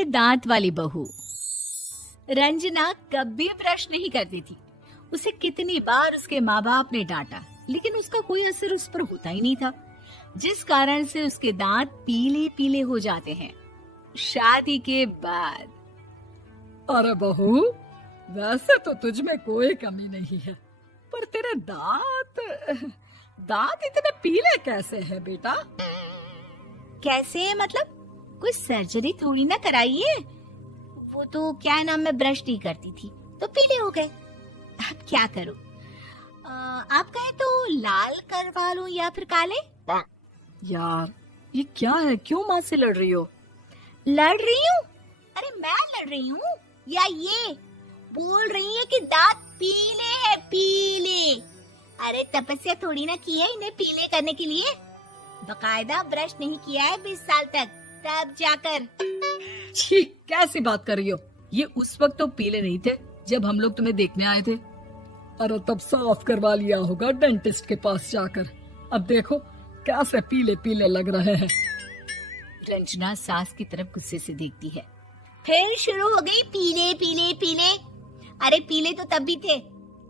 पीले दांत वाली बहू। रंजना कभी ब्रश नहीं करती थी। उसे कितनी बार उसके माँ बाप ने डांटा, लेकिन उसका कोई असर उस पर होता ही नहीं था, जिस कारण से उसके दांत पीले पीले हो जाते हैं। शादी के बाद। अरे बहू, वैसे तो तुझ में कोई कमी नहीं है, पर तेरे दांत दांत इतने पीले कैसे हैं बेटा? कैसे मतलब? कोई सर्जरी थोड़ी ना कराई है। वो तो क्या नाम, मैं ब्रश नहीं करती थी तो पीले हो गए। अब क्या करूं? आप कहें तो लाल करवा लूं या फिर काले? यार ये क्या है, क्यों माँ से लड़ रही हो? लड़ रही हूँ? अरे मैं लड़ रही हूँ या ये बोल रही है कि दांत पीले हैं, पीले। अरे तपस्या थोड़ी ना की है इन्हें पीले करने के लिए। बकायदा ब्रश नहीं किया है 20 साल तक, तब जाकर। छी, कैसी बात कर रही हो? ये उस वक्त तो पीले नहीं थे जब हम लोग तुम्हें देखने आए थे। अरे तब साफ करवा लिया होगा डेंटिस्ट के पास जाकर। अब देखो कैसे पीले पीले लग रहे हैं। रंजना सास की तरफ गुस्से से देखती है। फिर शुरू हो गई पीले पीले पीले। अरे पीले तो तब भी थे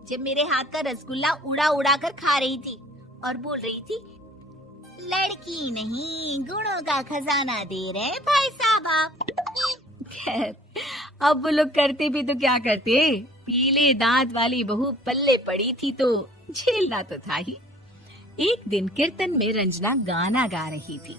जब मेरे हाथ का रसगुल्ला उड़ा उड़ा कर खा रही थी और बोल रही थी, लड़की नहीं गुणों का खजाना दे रहे भाई साहब आप। खैर, अब वो लोग करते भी तो क्या करते, पीले दांत वाली बहू पल्ले पड़ी थी तो झेलना तो था ही। एक दिन कीर्तन में रंजना गाना गा रही थी।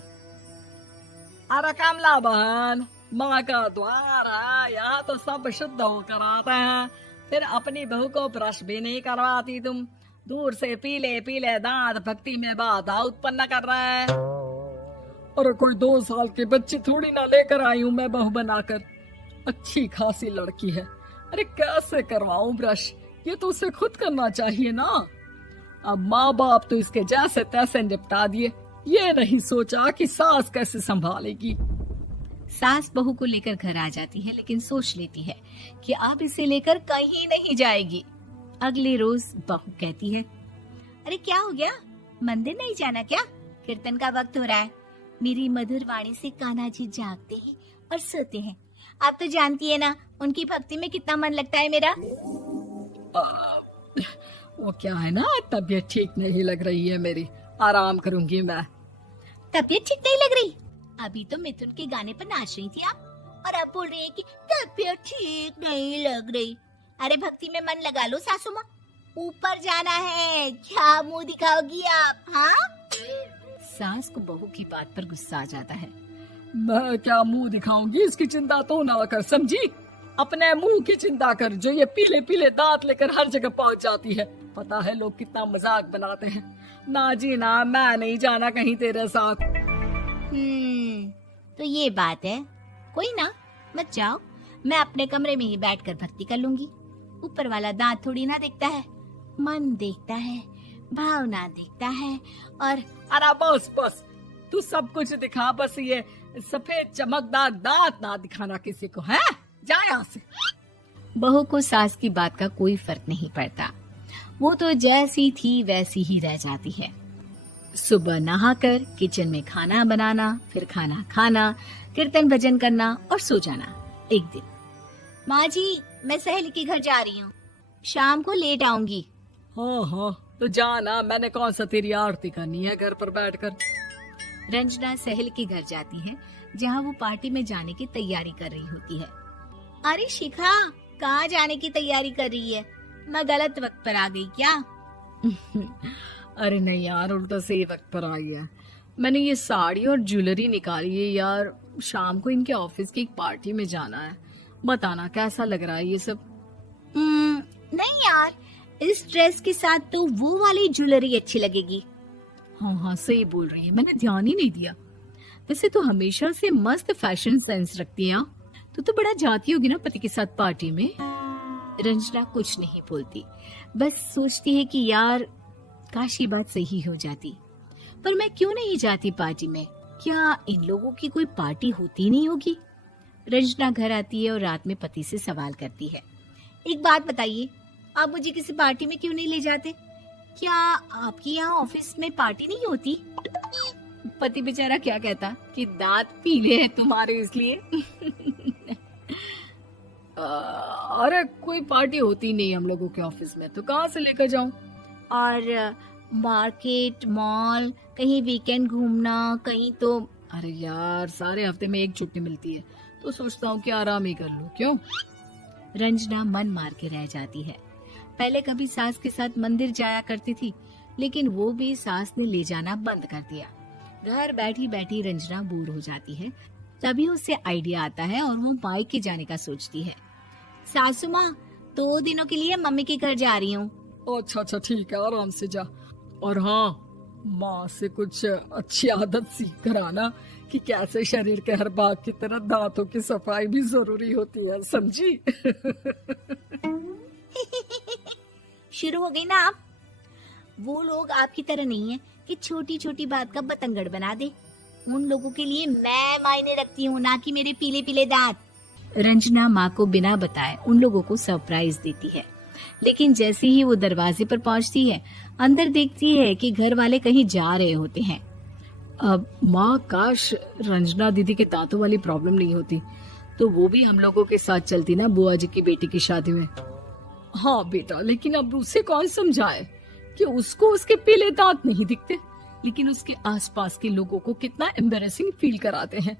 अरे कमला बहन, माँ का द्वार है, यहाँ तो सब शुद्ध होकर आते हैं, फिर अपनी बहू को ब्रश भी नहीं करवाती तुम। दूर से पीले पीले दांत भक्ति में बाधा उत्पन्न कर रहे हैं। अरे कोई 2 साल के बच्चे थोड़ी ना लेकर आई हूँ मैं बहू बनाकर। अच्छी खासी लड़की है, अरे कैसे करवाऊं ब्रश? ये तो उसे खुद करना चाहिए ना। अब माँ बाप तो इसके जैसे तैसे निपटा दिए, ये नहीं सोचा कि सास कैसे संभालेगी। सास बहू को लेकर घर आ जाती है, लेकिन सोच लेती है कि अब इसे लेकर कहीं नहीं जाएगी। अगले रोज बहू कहती है, अरे क्या हो गया, मंदिर नहीं जाना क्या? कीर्तन का वक्त हो रहा है। मेरी मधुर वाणी से कान्हा जी जागते हैं और सोते हैं। आप तो जानती है ना उनकी भक्ति में कितना मन लगता है मेरा। वो क्या है ना, तबीयत ठीक नहीं लग रही है मेरी, आराम करूंगी मैं। तबीयत ठीक नहीं लग रही? अभी तो मिथुन के गाने पर नाच रही थी आप, और अब बोल रही है कि तबीयत ठीक नहीं लग रही। अरे भक्ति में मन लगा लो सासू माँ, ऊपर जाना है, क्या मुंह दिखाओगी आप? हाँ? सास को बहू की बात पर गुस्सा आ जाता है। मैं क्या मुंह दिखाऊंगी, इसकी चिंता तो ना कर, समझी? अपने मुंह की चिंता कर, जो ये पीले पीले दांत लेकर हर जगह पहुंच जाती है। पता है लोग कितना मजाक बनाते हैं। ना जी ना, मैं नहीं जाना कहीं तेरे साथ। तो ये बात है। कोई ना, मत जाओ, मैं अपने कमरे में ही बैठकर भक्ति कर लूंगी। ऊपर वाला दांत थोड़ी ना देखता है, मन देखता है, भावना देखता है। और अरे बस बस, तू सब कुछ दिखा, बस ये सफेद चमकदार दांत ना दिखाना किसी को, है? जा यहाँ से। बहू को सास की बात का कोई फर्क नहीं पड़ता, वो तो जैसी थी वैसी ही रह जाती है। सुबह नहाकर किचन में खाना बनाना, फिर खाना खाना, कीर्तन भजन करना और सो जाना। एक दिन, माँ जी मैं सहेली के घर जा रही हूँ, शाम को लेट आऊंगी। हाँ हाँ तो जाना, मैंने कौन सा तेरी आरती करनी है घर पर बैठकर। रंजना सहेली के घर जाती है, जहाँ वो पार्टी में जाने की तैयारी कर रही होती है। अरे शिखा, कहाँ जाने की तैयारी कर रही है? मैं गलत वक्त पर आ गई क्या? अरे नहीं यार, उल्टा सही वक्त पर आ गया। मैंने ये साड़ी और ज्वेलरी निकाली है यार, शाम को इनके ऑफिस की एक पार्टी में जाना है। बताना कैसा लग रहा है ये सब? नहीं यार, इस ड्रेस के साथ तो वो वाली ज्वेलरी अच्छी लगेगी। हाँ हाँ सही बोल रही है, मैंने ध्यान ही नहीं दिया। वैसे तो हमेशा से मस्त फैशन सेंस रखती है। तो बड़ा जाती होगी ना पति के साथ पार्टी में। रंजना कुछ नहीं बोलती, बस सोचती है कि यार काश ये बात सही हो जाती, पर मैं क्यों नहीं जाती पार्टी में? क्या इन लोगों की कोई पार्टी होती नहीं होगी? रंजना घर आती है और रात में पति से सवाल करती है, एक बात बताइए, आप मुझे किसी पार्टी में क्यों नहीं ले जाते? क्या आपकी यहाँ ऑफिस में पार्टी नहीं होती? पति बेचारा क्या कहता कि दांत पीले हैं तुम्हारे इसलिए। अरे कोई पार्टी होती नहीं हम लोगों के ऑफिस में, तो कहाँ से लेकर जाऊं? और मार्केट, मॉल, कहीं वीकेंड घूमना, कहीं तो। अरे यार, सारे हफ्ते में एक छुट्टी मिलती है, तो सोचता हूँ कि आराम ही कर लूं। क्यों? रंजना मन मार के रह जाती है। पहले कभी सास के साथ मंदिर जाया करती थी, लेकिन वो भी सास ने ले जाना बंद कर दिया। घर बैठी बैठी रंजना बोर हो जाती है। तभी उसे आइडिया आता है और वो मायके जाने का सोचती है। सासू माँ, 2 दिनों के लिए मम्मी के घर जा रही हूँ। अच्छा अच्छा, ठीक है, आराम से जा। और हाँ, माँ से कुछ अच्छी आदत सीख कर आना कि कैसे शरीर के हर भाग की तरह दांतों की सफाई भी जरूरी होती है, समझी? शुरू हो गई ना आप। वो लोग आपकी तरह नहीं है कि छोटी छोटी बात का बतंगड़ बना दे। उन लोगों के लिए मैं मायने रखती हूँ, ना कि मेरे पीले पीले दांत। रंजना माँ को बिना बताए उन लोगों को सरप्राइज देती है, लेकिन जैसे ही वो दरवाजे पर पहुंचती है, अंदर देखती है कि घर वाले कहीं जा रहे होते हैं। अब माँ, काश रंजना दीदी के दांतों वाली प्रॉब्लम नहीं होती, तो वो भी हम लोगों के साथ चलती ना बुआ जी की बेटी की शादी में। हाँ बेटा, लेकिन अब उसे कौन समझाए कि उसको उसके पीले दांत नहीं दिखते, लेकिन उसके आसपास के लोगों को कितना एम्बैरेसिंग फील कराते हैं।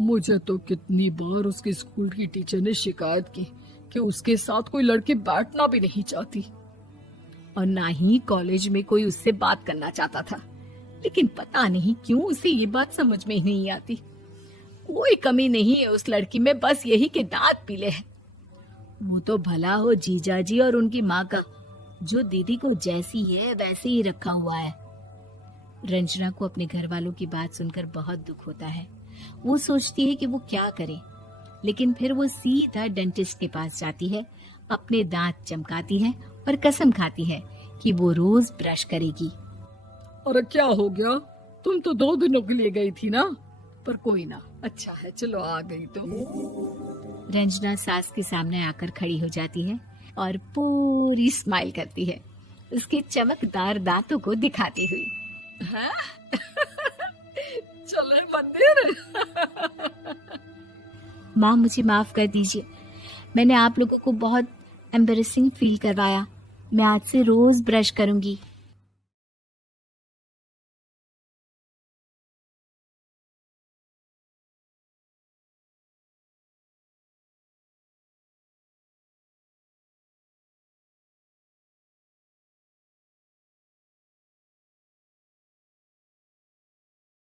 मुझे तो कितनी बार उसके स्कूल की टीचर ने शिकायत की कि उसके साथ कोई लड़की बैठना भी नहीं चाहती, और ना ही कॉलेज में कोई उससे बात करना चाहता था। लेकिन पता नहीं क्यों उसे ये बात समझ में ही नहीं आती। कोई कमी नहीं है उस लड़की में, बस यही कि दांत पीले हैं। वो तो भला हो जीजा जी और उनकी माँ का, जो दीदी को जैसी है वैसे ही रखा हुआ है। रंजना को अपने घर वालों की बात सुनकर बहुत दुख होता है। वो सोचती है कि वो क्या करे, लेकिन फिर वो सीधा डेंटिस्ट के पास जाती है, अपने दांत चमकाती है और कसम खाती है कि वो रोज ब्रश करेगी। अरे क्या हो गया? तुम तो 2 दिनों के लिए गई थी ना, पर कोई ना, अच्छा है, चलो आ गई तो। रंजना सास के सामने आकर खड़ी हो जाती है और पूरी स्माइल करती है, उसके चमकदार दांतों को दिखाती हुई। हैं? चले मंदिर? माँ, मुझे माफ कर दीजिए, मैंने आप लोगों को बहुत एम्बैरेसिंग फील करवाया। मैं आज से रोज ब्रश करूंगी।